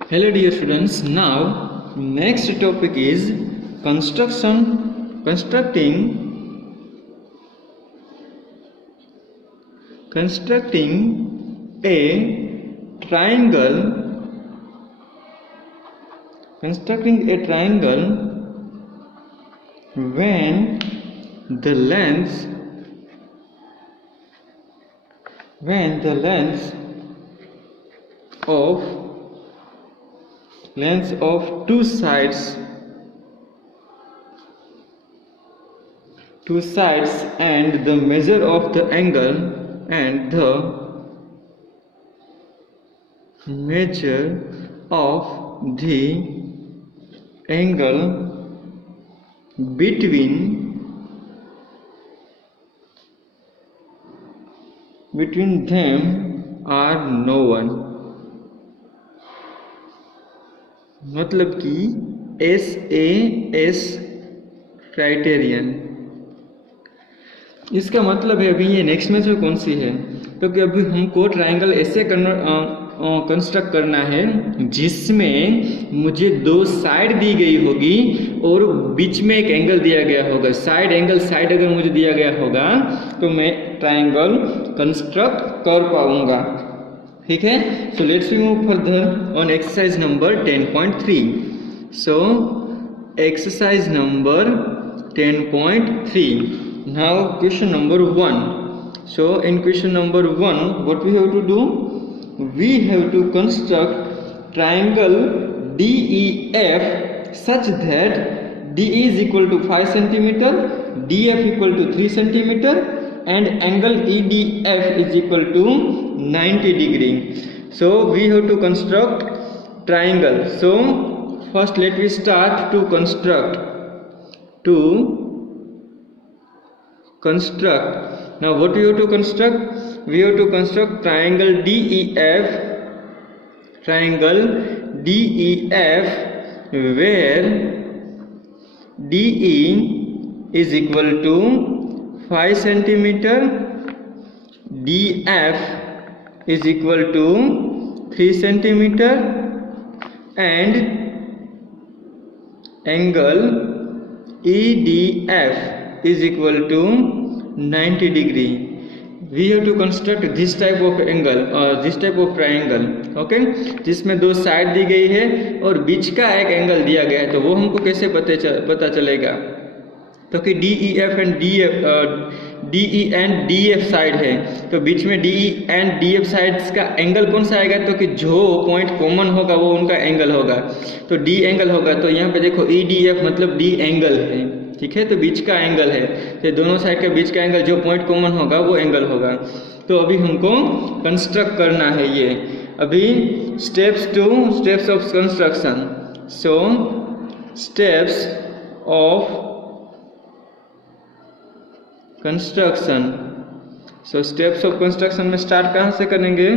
Hello dear students, now next topic is constructing a triangle when the length of two sides and the measure of the angle between them are known। मतलब कि SAS criterion. इसका मतलब है अभी ये next में जो कौन सी है, तो कि अभी हमको ट्राइंगल ऐसे कंस्ट्रक्ट करना है जिसमें मुझे दो साइड दी गई होगी और बीच में एक एंगल दिया गया होगा। साइड अगर मुझे दिया गया होगा तो मैं ट्राइंगल कंस्ट्रक्ट कर पाऊंगा। ठीक है, so let's move further on exercise number 10.3। So exercise number 10.3। Now question number 1. So in question number 1, what we have to do? We have to construct triangle DEF such that DE is equal to 5 centimeter, DF equal to 3 centimeter, and angle EDF is equal to 90 degree. So we have to construct triangle. So first let me start to construct. Now what we have to construct? We have to construct triangle DEF where DE is equal to 5 centimeter, DF is equal to 3 centimeter, and angle EDF is equal to 90 degree. We have to construct this type of angle this type of triangle, okay, जिसमें दो side दी गई है और बीच का एक angle दिया गया है। तो वो हमको कैसे पता चलेगा? तो कि DE एंड DF साइड है, तो बीच में DE एंड DF साइड्स का एंगल कौन सा आएगा? तो कि जो पॉइंट कॉमन होगा वो उनका एंगल होगा, तो D एंगल होगा। तो यहाँ पे देखो EDF मतलब D एंगल है, ठीक है, तो बीच का एंगल है, तो दोनों साइड के बीच का एंगल जो पॉइंट कॉमन होगा वो एंगल होगा। तो अभी हमको कंस्ट्रक्ट करना है ये। अभी steps of construction. So steps of construction में स्टार्ट कहाँ से करेंगे?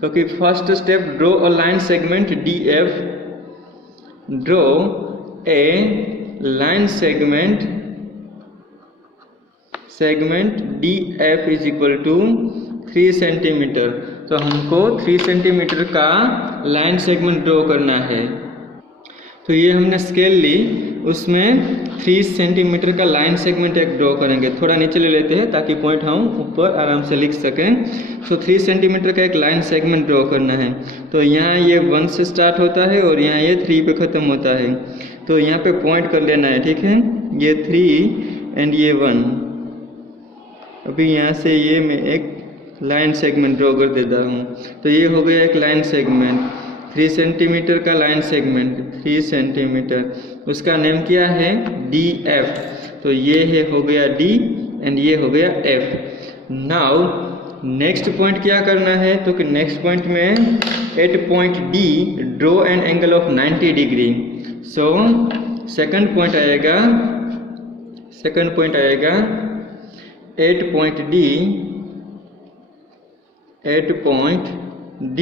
तो कि first step, draw a line segment DF। Draw a line segment DF is equal to 3 centimetre. तो हमको 3 सेंटीमीटर का लाइन सेगमेंट ड्रॉ करना है। तो ये हमने स्केल ली, उसमें 3 सेंटीमीटर का लाइन सेगमेंट एक ड्रॉ करेंगे। थोड़ा नीचे ले लेते हैं ताकि पॉइंट हम ऊपर आराम से लिख सकें। तो 3 सेंटीमीटर का एक लाइन सेगमेंट ड्रॉ करना है। तो यहाँ ये 1 से स्टार्ट होता है और यहाँ ये 3 पे ख़त्म होता है। तो यहाँ पे पॉइंट कर लेना है, ठीक है, ये 3 एंड ये 1। अभी यहाँ से ये मैं एक लाइन सेगमेंट ड्रॉ कर देता हूँ। तो ये हो गया एक लाइन सेगमेंट, 3 सेंटीमीटर का लाइन सेगमेंट, 3 सेंटीमीटर, उसका नेम क्या है? DF। तो ये है हो गया D एंड ये हो गया F। नाउ नेक्स्ट पॉइंट क्या करना है? तो कि नेक्स्ट पॉइंट में at point D draw an angle of 90 degree. So second point आएगा at point D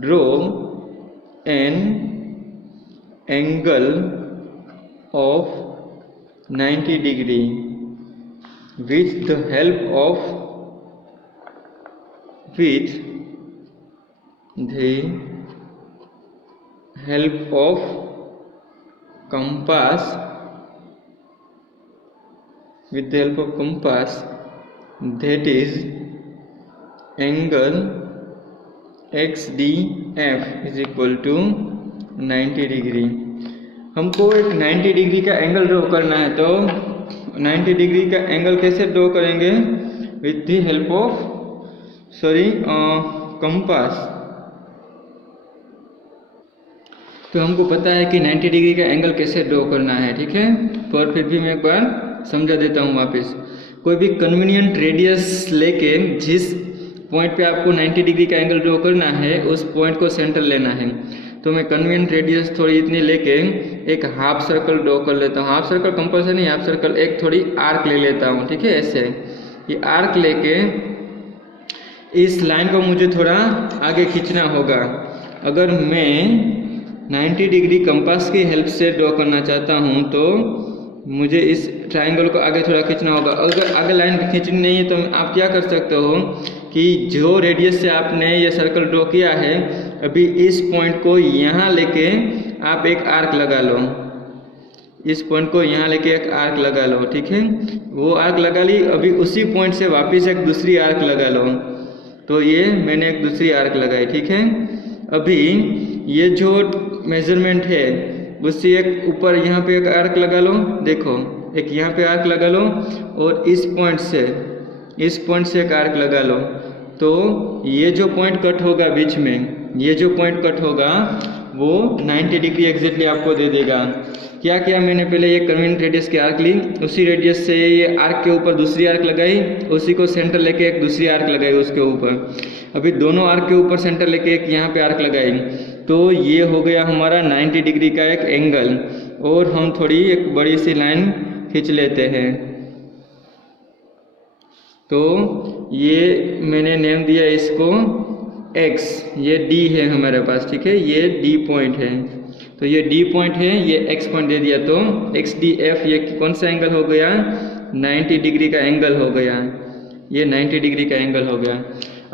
draw an angle of 90 degree with the help of the help of compass, with the help of compass, that is angle XDF is equal to 90 degree. हमको एक 90 degree का angle draw करना है, तो 90 degree का angle कैसे draw करेंगे? With the help of compass. तो हमको पता है कि 90 डिग्री का एंगल कैसे ड्रॉ करना है, ठीक है। पर फिर भी मैं एक बार समझा देता हूँ वापस। कोई भी कन्वीनियंट रेडियस लेके जिस पॉइंट पे आपको 90 डिग्री का एंगल ड्रॉ करना है उस पॉइंट को सेंटर लेना है। तो मैं कन्वीनियंट रेडियस थोड़ी इतनी लेके एक हाफ सर्कल ड्रॉ कर लेता हूँ। हाफ सर्कल कंपल्सरी नहीं, हाफ सर्कल एक थोड़ी आर्क ले लेता हूँ, ठीक है। ऐसे ये आर्क लेके इस लाइन को मुझे थोड़ा आगे खींचना होगा। अगर मैं 90 डिग्री कंपास की हेल्प से ड्रॉ करना चाहता हूँ तो मुझे इस ट्रायंगल को आगे थोड़ा खींचना होगा। अगर आगे लाइन खींचनी नहीं है तो आप क्या कर सकते हो कि जो रेडियस से आपने ये सर्कल ड्रॉ किया है, अभी इस पॉइंट को यहाँ लेके आप एक आर्क लगा लो। इस पॉइंट को यहाँ लेके एक आर्क लगा लो, ठीक है। वो आर्क लगा ली, अभी उसी पॉइंट से वापस एक दूसरी आर्क लगा लो। तो ये मैंने एक दूसरी आर्क लगाई, ठीक है। अभी ये जो मेजरमेंट है उससे एक ऊपर यहाँ पे एक आर्क लगा लो, देखो एक यहाँ पे आर्क लगा लो और इस पॉइंट से एक आर्क लगा लो। तो ये जो पॉइंट कट होगा बीच में, ये जो पॉइंट कट होगा वो 90 डिग्री एग्जैक्टली आपको दे देगा। क्या किया मैंने? पहले ये कन्वीनियंट रेडियस की आर्क ली, उसी रेडियस से ये आर्क के ऊपर दूसरी आर्क लगाई, उसी को सेंटर लेके एक दूसरी आर्क लगाई उसके ऊपर। अभी दोनों आर्क के ऊपर सेंटर लेके एक यहाँ पे आर्क लगाई, तो ये हो गया हमारा 90 डिग्री का एक एंगल। और हम थोड़ी एक बड़ी सी लाइन खींच लेते हैं। तो ये मैंने नेम दिया इसको x, ये d है हमारे पास, ठीक है। ये d पॉइंट है, तो ये d पॉइंट है, ये x पॉइंट दे दिया। तो XDF ये कौन सा एंगल हो गया? 90 डिग्री का एंगल हो गया। ये 90 डिग्री का एंगल हो गया।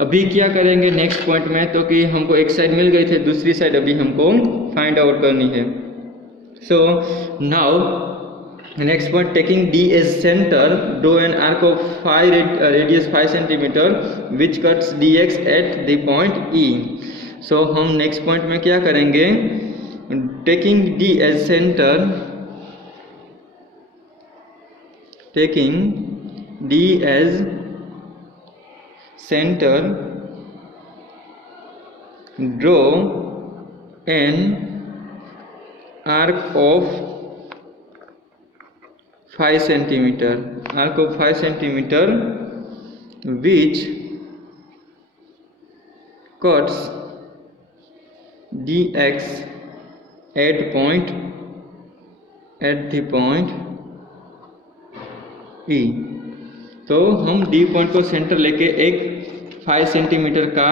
अभी क्या करेंगे नेक्स्ट पॉइंट में? तो कि हमको एक साइड मिल गई थी, दूसरी साइड अभी हमको फाइंड आउट करनी है। So now next point, taking D as center, draw an arc of radius 5 cm which cuts dx at the point E. So हम next point में क्या करेंगे? taking D as center, draw an arc of 5 centimeter, which cuts dx at the point E। तो हम D point को centre लेके एक 5 centimetre का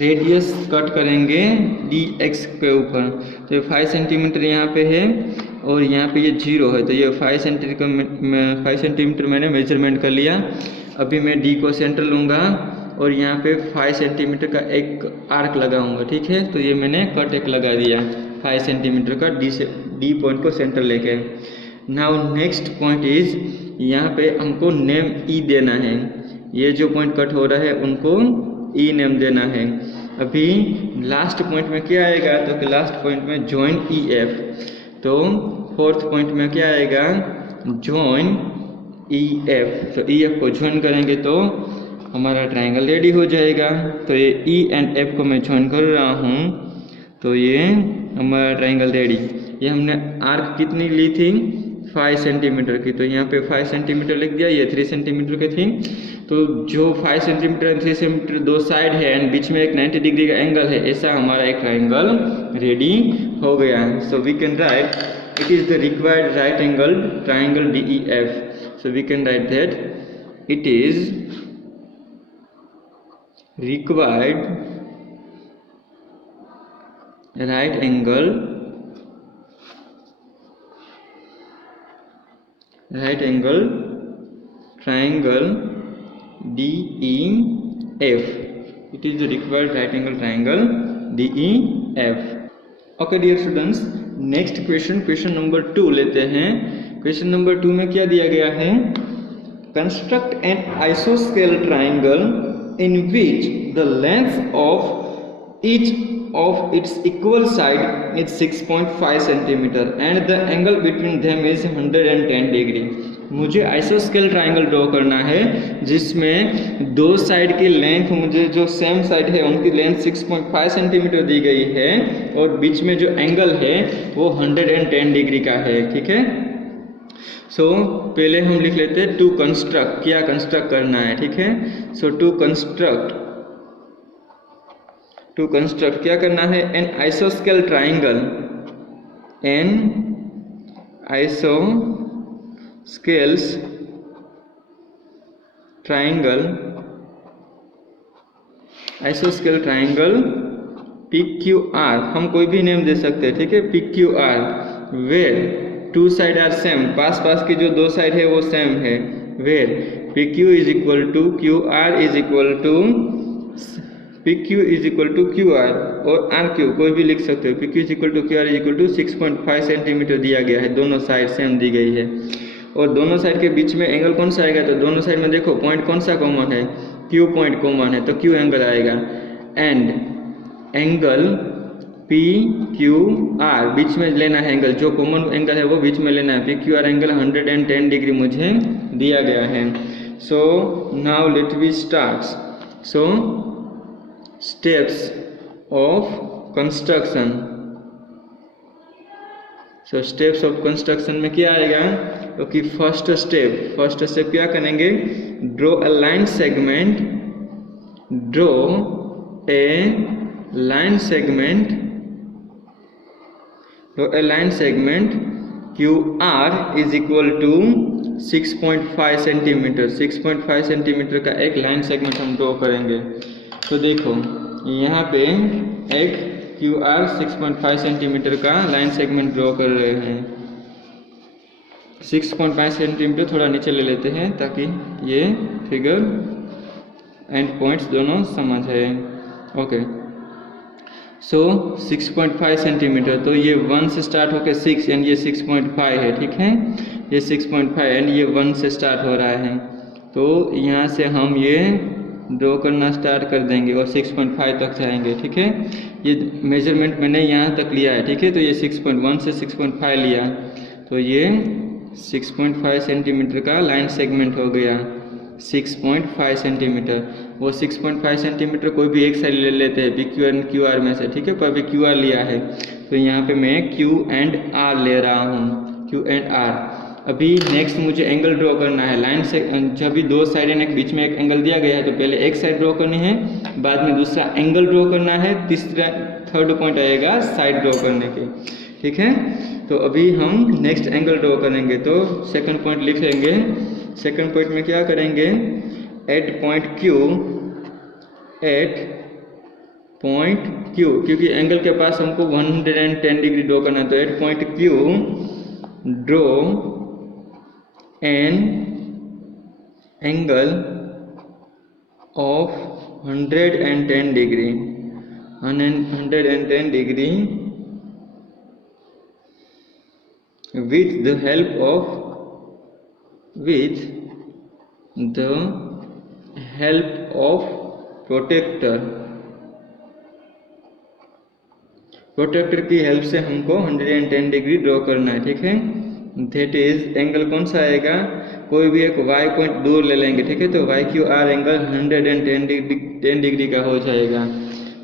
रेडियस कट करेंगे dx के ऊपर। तो ये 5 सेंटीमीटर यहाँ पे है और यहाँ पे ये 0 है, तो ये 5 सेंटीमीटर मैंने मेजरमेंट कर लिया। अभी मैं D को सेंटर लूँगा और यहाँ पे 5 सेंटीमीटर का एक आर्क लगाऊंगा, ठीक है। तो ये मैंने कट एक लगा दिया 5 सेंटीमीटर का D पॉइंट को सेंटर लेके। नाउ नेक्स्ट पॉइंट इज, यहाँ पे हमको नेम E देना है। ये जो पॉइंट कट हो रहा है उनको E नेम देना है। अभी लास्ट पॉइंट में क्या आएगा? तो कि लास्ट पॉइंट में जॉइन EF। तो फोर्थ पॉइंट में क्या आएगा? Join EF। तो EF को ज्वाइन करेंगे तो हमारा ट्रायंगल रेडी हो जाएगा। तो ये E एंड F को मैं ज्वाइन कर रहा हूँ, तो ये हमारा ट्रायंगल रेडी। ये हमने आर्क कितनी ली थी? 5 सेंटीमीटर की। तो यहाँ पे 5 सेंटीमीटर लिख दिया, ये 3 सेंटीमीटर की थी। तो जो 5 सेंटीमीटर एंड 3 सेंटीमीटर दो साइड है एंड बीच में एक 90 डिग्री का एंगल है, ऐसा हमारा एक ट्रायंगल रेडी हो गया। So we can write it is the required right angle triangle DEF। So we can write that it is required right angle triangle DEF It is the required right angle triangle DEF. Okay dear students, next question number 2 लेते हैं। Question number 2 में क्या दिया गया है? Construct an isosceles triangle in which the length of each of its equal side is 6.5 centimeter and the angle between them is 110 degree। मुझे आइसोस्केल triangle draw करना है जिसमें दो साइड की लेंथ, मुझे जो सेम साइड है उनकी लेंथ 6.5 सेंटीमीटर दी गई है और बीच में जो एंगल है वो 110 डिग्री का है। ठीक है, सो पहले हम लिख लेते हैं टू कंस्ट्रक्ट, क्या कंस्ट्रक्ट करना है। ठीक है, सो टू कंस्ट्रक्ट क्या करना है? N आइसोस्केल triangle, N isosceles triangle, आइसोस्केल triangle PQR, हम कोई भी नेम दे सकते हैं। ठीक है, PQR where two side are same, पास पास की जो दो साइड है वो सेम है। Where PQ is equal to QR is equal to PQ is equal to QR और RQ कोई भी लिख सकते हो। PQ is equal to QR is equal to 6.5 centimetre दिया गया है, दोनों साइड सेम दी गई है। और दोनों साइड के बीच में एंगल कौन सा आएगा? तो दोनों साइड में देखो पॉइंट कौन सा कॉमन है? Q पॉइंट कॉमन है तो Q एंगल आएगा। एंड एंगल PQR बीच में लेना है, एंगल जो कॉमन एंगल है वो बीच में लेना है। PQR एंगल 110 डिग्री मुझे दिया गया है। So now let we start. So steps of construction, so steps of construction में क्या आएगा? क्योंकि फर्स्ट स्टेप क्या करेंगे? Draw a line segment, draw a line segment, draw a line segment QR is equal to 6.5 centimetre. 6.5 centimetre का एक line segment हम draw करेंगे। तो देखो यहाँ पे एक QR 6.5 सेंटीमीटर का लाइन सेगमेंट ड्रॉ कर रहे हैं। 6.5 सेंटीमीटर थोड़ा नीचे ले लेते हैं ताकि ये फिगर एंड पॉइंट्स दोनों समझ है। ओके, सो 6.5 सेंटीमीटर, तो ये 1 से स्टार्ट होकर 6 एंड ये 6.5 है। ठीक है, ये 6.5 एंड ये 1 से स्टार्ट हो रहा है। तो यहाँ से हम ये ड्रॉ करना स्टार्ट कर देंगे और 6.5 तक जाएंगे। ठीक है, ये मेजरमेंट मैंने यहाँ तक लिया है। ठीक है, तो ये 6.1 से 6.5 लिया, तो ये 6.5 सेंटीमीटर का लाइन सेगमेंट हो गया। 6.5 सेंटीमीटर, वो 6.5 सेंटीमीटर कोई भी एक साइड ले लेते हैं PQ एंड QR में से। ठीक है, पर अभी QR लिया है तो यहाँ पे मैं Q एंड R ले रहा हूँ, Q एंड R। अभी नेक्स्ट मुझे एंगल ड्रॉ करना है लाइन से। जब भी दो साइड है, बीच में एक एंगल दिया गया है तो पहले एक साइड ड्रॉ करनी है, बाद में दूसरा एंगल ड्रॉ करना है, थर्ड पॉइंट आएगा साइड ड्रॉ करने के। ठीक है, तो अभी हम नेक्स्ट एंगल ड्रॉ करेंगे तो सेकंड पॉइंट लिख लेंगे। सेकंड पॉइंट में क्या करेंगे? एट पॉइंट Q, क्योंकि एंगल के पास हमको 110 डिग्री ड्रॉ करना है, तो at point Q draw an angle of 110 degree, 110 degree with the help of protractor की हेल्प से हमको 110 डिग्री ड्रॉ करना है। ठीक है, दैट इज एंगल कौन सा आएगा? कोई भी एक y पॉइंट दूर ले लेंगे। ठीक है, तो YQR एंगल 110 डिग्री का हो जाएगा।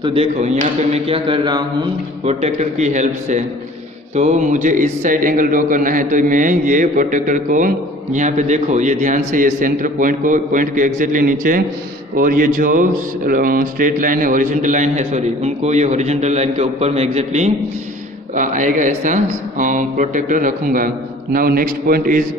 तो देखो यहाँ पे मैं क्या कर रहा हूँ, प्रोटेक्टर की हेल्प से। तो मुझे इस साइड एंगल ड्रॉ करना है, तो मैं ये प्रोटेक्टर को यहाँ पे देखो, ये ध्यान से, ये सेंटर पॉइंट के एग्जैक्टली नीचे, और ये जो स्ट्रेट लाइन है, हॉरिजॉन्टल लाइन है, सॉरी, उनको ये हॉरिजॉन्टल लाइन के ऊपर में एग्जैक्टली आएगा ऐसा प्रोटेक्टर रखूँगा। Now next point is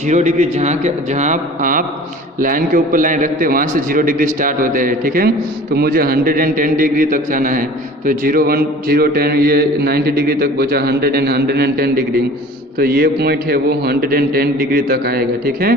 0 degree, जहाँ आप लाइन के ऊपर लाइन रखते हैं वहाँ से 0 डिग्री स्टार्ट होते हैं। ठीक है, तो मुझे 110 डिग्री तक जाना है, तो 0, 1, 0, 10, ये 90 डिग्री तक पहुँचा, 110 डिग्री, तो ये पॉइंट है वो 110 डिग्री तक आएगा। ठीक है,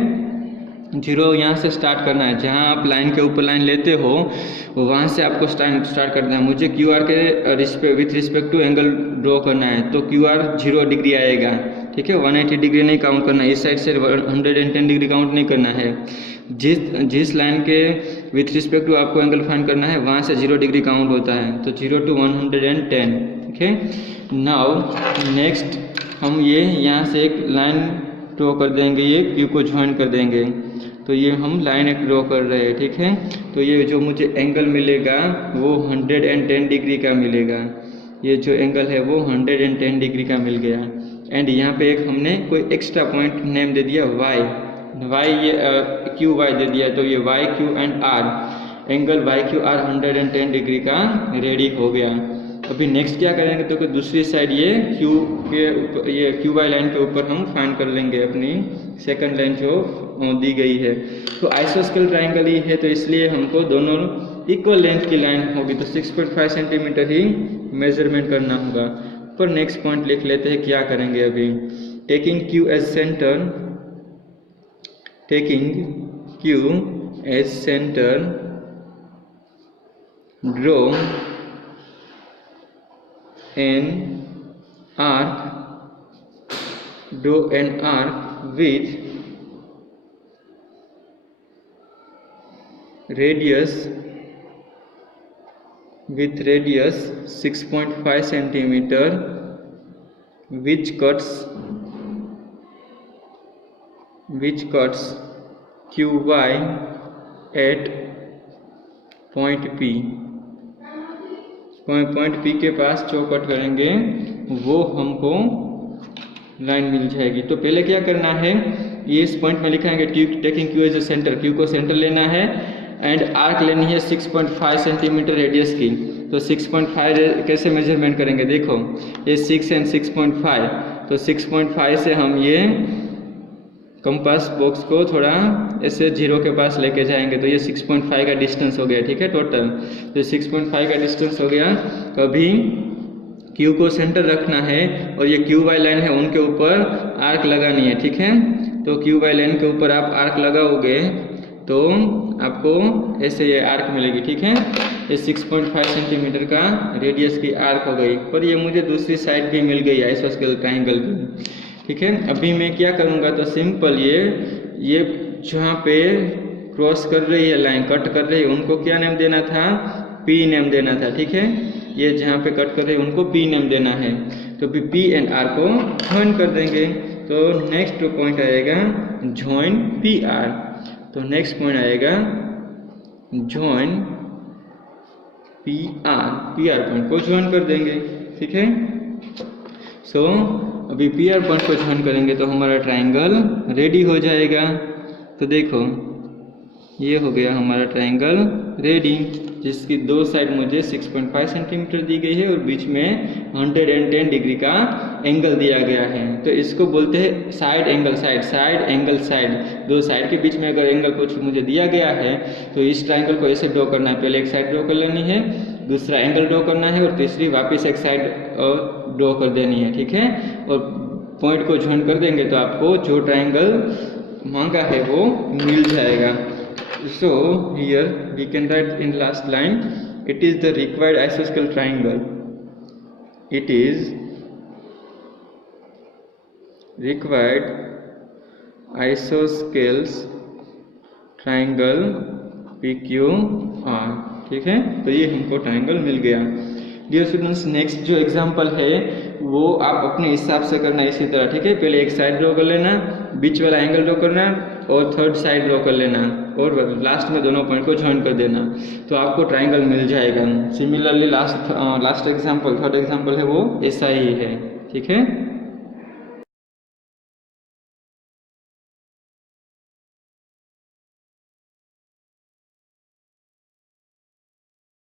जीरो यहाँ से स्टार्ट करना है, जहाँ आप लाइन के ऊपर लाइन लेते हो वहाँ से आपको स्टार्ट करना है। मुझे क्यू आर के with respect to angle draw करना है, तो क्यू आर 0 डिग्री आएगा, ठीक है। 180 डिग्री नहीं काउंट करना है, इस साइड से 110 डिग्री काउंट नहीं करना है। जिस लाइन के विथ रिस्पेक्ट टू आपको एंगल फाइंड करना है वहाँ से 0 डिग्री काउंट होता है, तो 0 to 110, ठीक है। नाउ नेक्स्ट हम ये यहाँ से एक लाइन ड्रॉ कर देंगे, ये क्यू को ज्वाइन कर देंगे, तो ये हम लाइन एक ड्रॉ कर रहे हैं, ठीक है। तो ये जो मुझे एंगल मिलेगा वो 110 डिग्री का मिलेगा, ये जो एंगल है वो 110 डिग्री का मिल गया। एंड यहाँ पे एक हमने कोई एक्स्ट्रा पॉइंट नेम दे दिया वाई, ये क्यू वाई दे दिया, तो ये Y Q and R, angle Y Q R 110 degree का रेडी हो गया। अभी नेक्स्ट क्या करेंगे, तो दूसरी साइड ये क्यू के ऊपर, ये क्यू वाई लाइन के ऊपर हम फाइंड कर लेंगे अपनी सेकंड लाइन जो दी गई है। तो आइसोस्केल ट्राइंगल ही है, तो इसलिए हमको दोनों इक्वल लेंथ की लाइन होगी, तो 6.5 सेंटीमीटर ही मेजरमेंट करना होगा। पर नेक्स्ट पॉइंट लिख लेते हैं, क्या करेंगे अभी। Taking Q as centre, draw an arc with radius 6.5 centimeter, which cuts QY at point P। Point P के पास जो कट करेंगे वो हमको लाइन मिल जाएगी। तो पहले क्या करना है, ये इस पॉइंट में लिखाएंगे taking Q as a centre, Q को सेंटर लेना है एंड आर्क लेनी है 6.5 सेंटीमीटर रेडियस की। तो 6.5 कैसे मेजरमेंट करेंगे, देखो ये 6 एंड 6.5, तो 6.5 से हम ये कंपास बॉक्स को थोड़ा ऐसे 0 के पास लेके जाएंगे, तो ये 6.5 का डिस्टेंस हो गया, ठीक है टोटल। तो 6.5 का डिस्टेंस हो गया। कभी क्यू को सेंटर रखना है और ये क्यू वाई लाइन है उनके ऊपर आर्क लगानी है, ठीक है। तो क्यू वाई लाइन के ऊपर आप आर्क लगाओगे तो आपको ऐसे ये आर्क मिलेगी, ठीक है। ये 6.5 सेंटीमीटर का रेडियस की आर्क हो गई, पर ये मुझे दूसरी साइड भी मिल गई आइसोस्केल ट्राइंगल की, ठीक है। अभी मैं क्या करूँगा, तो सिंपल ये जहाँ पे क्रॉस कर रही है लाइन, कट कर रही है, उनको क्या नेम देना था, पी नेम देना था, ठीक है। ये जहाँ पे कट कर रही है उनको पी नेम देना है, तो पी एंड आर को ज्वाइन कर देंगे। तो नेक्स्ट पॉइंट आएगा ज्वाइन पी आर, तो नेक्स्ट पॉइंट आएगा ज्वाइन पी आर पॉइंट को ज्वाइन कर देंगे, ठीक है। सो अभी पी आर पॉइंट को ज्वाइन करेंगे तो हमारा ट्राइंगल रेडी हो जाएगा। तो देखो ये हो गया हमारा ट्राइंगल रेडी, जिसकी दो साइड मुझे 6.5 सेंटीमीटर दी गई है और बीच में 110 डिग्री का एंगल दिया गया है। तो इसको बोलते हैं साइड एंगल साइड। दो साइड के बीच में अगर एंगल कुछ मुझे दिया गया है तो इस ट्राइंगल को ऐसे ड्रॉ करना है, पहले एक साइड ड्रॉ कर लेनी है, दूसरा एंगल ड्रॉ करना है और तीसरी वापस एक साइड ड्रॉ कर देनी है, ठीक है। और पॉइंट को ज्वाइन कर देंगे तो आपको जो ट्राइंगल मांगा है वो मिल जाएगा। So here we can write in last line, it is the required isosceles triangle. It is required isosceles triangle PQR, ठीक है। तो ये हमको ट्राइंगल मिल गया। डियर स्टूडेंट्स, नेक्स्ट जो एग्जांपल है वो आप अपने हिसाब से करना इसी तरह, ठीक है। पहले एक साइड ड्रॉ कर लेना, बीच वाला एंगल ड्रॉ करना और थर्ड साइड ड्रॉ कर लेना और लास्ट में दोनों पॉइंट को ज्वाइन कर देना, तो आपको ट्राइंगल मिल जाएगा। Similarly last example, third example है वो ऐसा ही है, ठीक है।